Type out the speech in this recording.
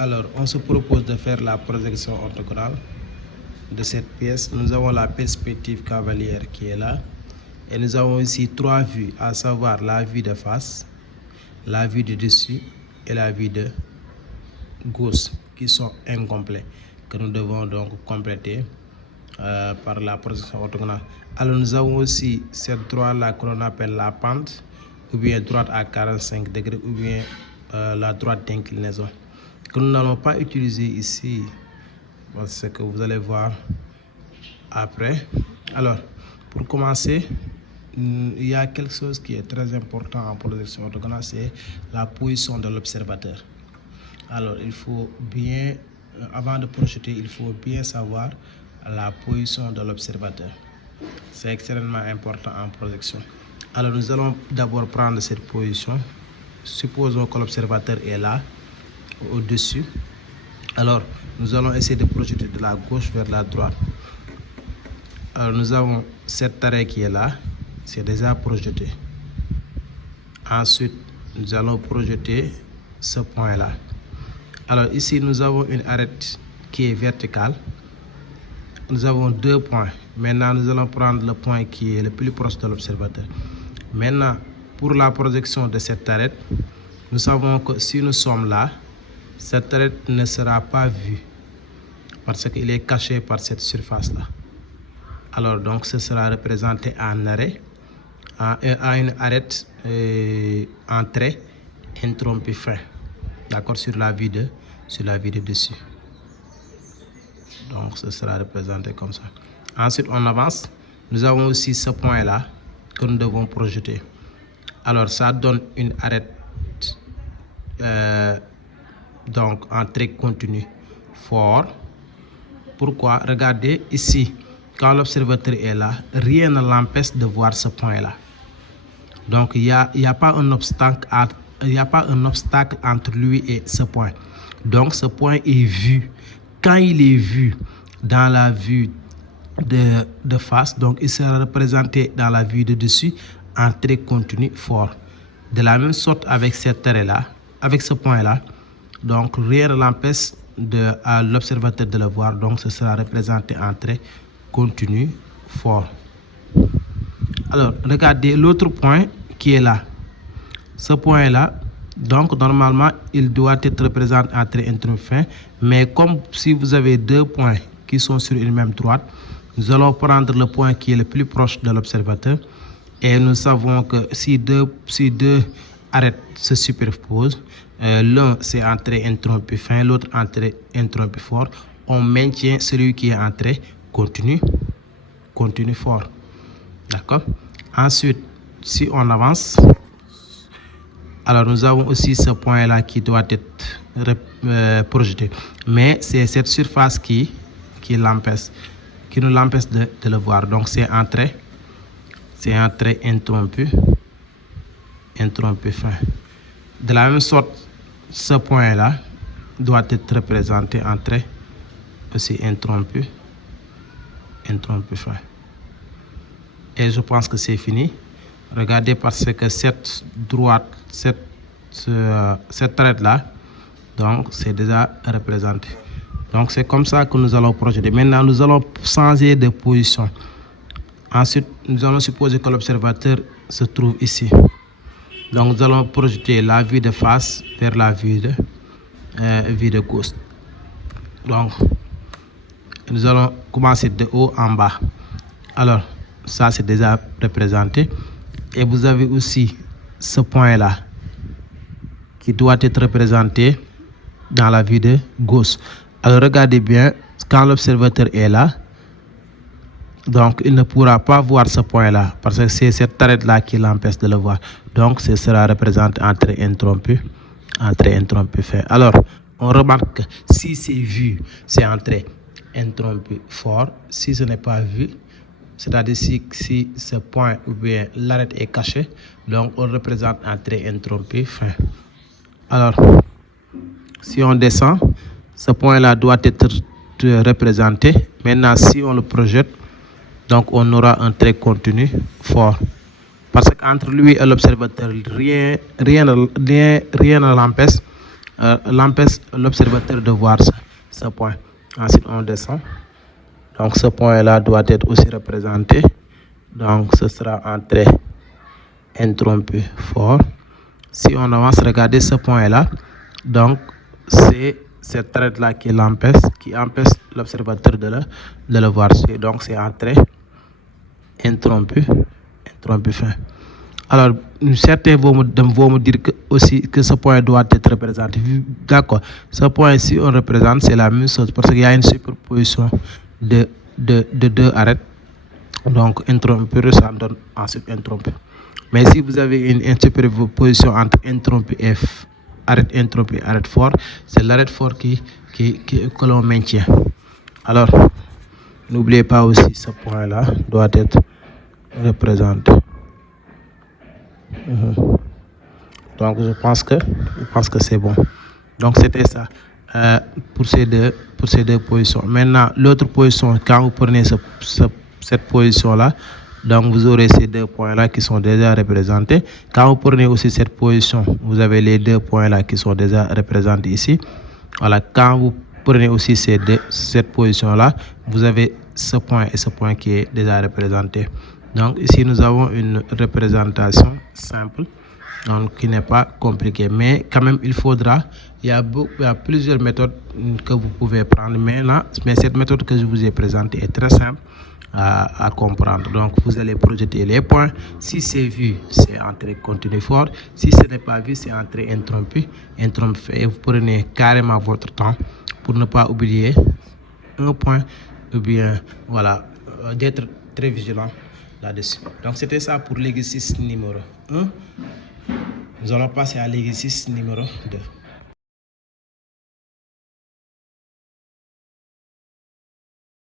Alors, on se propose de faire la projection orthogonale de cette pièce. Nous avons la perspective cavalière qui est là. Et nous avons ici trois vues, à savoir la vue de face, la vue de dessus et la vue de gauche, qui sont incomplets, que nous devons donc compléter par la projection orthogonale. Alors, nous avons aussi cette droite-là que l'on appelle la pente, ou bien droite à 45 degrés, ou bien la droite d'inclinaison, que nous n'allons pas utiliser ici, parce que vous allez voir après. Alors, pour commencer, il y a quelque chose qui est très important en projection orthogonale, c'est la position de l'observateur. Alors, il faut bien, avant de projeter, il faut bien savoir la position de l'observateur. C'est extrêmement important en projection. Alors, nous allons d'abord prendre cette position. Supposons que l'observateur est là, au-dessus. Alors, nous allons essayer de projeter de la gauche vers la droite. Alors, nous avons cet arrêt qui est là, c'est déjà projeté. Ensuite, nous allons projeter ce point-là. Alors, ici, nous avons une arête qui est verticale. Nous avons deux points. Maintenant, nous allons prendre le point qui est le plus proche de l'observateur. Maintenant, pour la projection de cette arête, nous savons que si nous sommes là, cette arête ne sera pas vue parce qu'il est caché par cette surface-là. Alors, donc, ce sera représenté en arrêt, à une arête en trait interrompu fin, d'accord, sur la vue de dessus. Donc, ce sera représenté comme ça. Ensuite, on avance. Nous avons aussi ce point-là que nous devons projeter. Alors, ça donne une arête donc en trait continu fort. Pourquoi? Regardez ici, quand l'observateur est là, rien ne l'empêche de voir ce point-là. Donc, il n'y a pas un obstacle entre lui et ce point. Donc, ce point est vu. Quand il est vu dans la vue de face, donc il sera représenté dans la vue de dessus en trait continu fort. De la même sorte avec cet arrêt-là, avec ce point-là, donc rien ne l'empêche à l'observateur de le voir, donc ce sera représenté en trait continu fort. Alors, regardez l'autre point qui est là. Ce point-là, donc normalement, il doit être représenté en trait interrompu fin, mais comme si vous avez deux points qui sont sur une même droite, nous allons prendre le point qui est le plus proche de l'observateur, et nous savons que si deux arêtes se superposent, l'un c'est en trait interrompu fin, l'autre en trait interrompu fort, on maintient celui qui est en trait continu fort. D'accord? Ensuite, si on avance, alors nous avons aussi ce point-là qui doit être projeté. Mais c'est cette surface qui nous l'empêche de le voir. Donc c'est un trait interrompu fin. De la même sorte, ce point-là doit être représenté en trait aussi interrompu fin. Et je pense que c'est fini. Regardez, parce que cette arête-là, donc c'est déjà représenté. Donc c'est comme ça que nous allons projeter. Maintenant, nous allons changer de position. Ensuite, nous allons supposer que l'observateur se trouve ici. Donc nous allons projeter la vue de face vers la vue de gauche. Donc, nous allons commencer de haut en bas. Alors, ça c'est déjà représenté. Et vous avez aussi ce point-là qui doit être représenté dans la vue de gauche. Alors regardez bien, quand l'observateur est là, donc il ne pourra pas voir ce point-là parce que c'est cette arête-là qui l'empêche de le voir. Donc ce sera représenté en trait interrompu fin. Alors on remarque que si c'est vu, c'est en trait interrompu fort. Si ce n'est pas vu, c'est-à-dire si ce point ou bien l'arête est cachée, donc on représente un trait interrompu fin. Alors, si on descend, ce point-là doit être représenté. Maintenant, si on le projette, donc on aura un trait continu fort. Parce qu'entre lui et l'observateur, rien ne l'empêche l'empêche l'observateur de voir ce point. Ensuite, on descend. Donc, ce point-là doit être aussi représenté. Donc, ce sera entrée interrompue fort. Si on avance, regardez ce point-là. Donc, c'est cette arête-là qui empêche l'observateur de le voir. Donc, c'est entrée interrompue fin. Alors, certains vont me dire que ce point doit être représenté. D'accord. Ce point, si on représente, c'est la même chose parce qu'il y a une superposition de deux arêtes. Donc, interrompue, ça donne ensuite interrompue. Mais si vous avez une superposition entre interrompue et arrête fort, c'est l'arrêt fort que l'on maintient. Alors, n'oubliez pas aussi ce point-là doit être représenté. Donc, je pense que c'est bon. Donc, c'était ça pour ces deux positions. Maintenant, l'autre position, quand vous prenez cette position-là, donc vous aurez ces deux points-là qui sont déjà représentés. Quand vous prenez aussi cette position, vous avez les deux points-là qui sont déjà représentés ici. Voilà, quand vous prenez aussi cette position-là, vous avez ce point et ce point qui est déjà représenté. Donc ici, nous avons une représentation simple, donc qui n'est pas compliquée. Mais quand même, il y a plusieurs méthodes que vous pouvez prendre. Mais cette méthode que je vous ai présentée est très simple à comprendre. Donc, vous allez projeter les points. Si c'est vu, c'est entrée continue fort. Si ce n'est pas vu, c'est entrée interrompue. Et vous prenez carrément votre temps pour ne pas oublier un point ou bien, voilà, d'être très vigilant là-dessus. Donc, c'était ça pour l'exercice numéro 1. Nous allons passer à l'exercice numéro 2.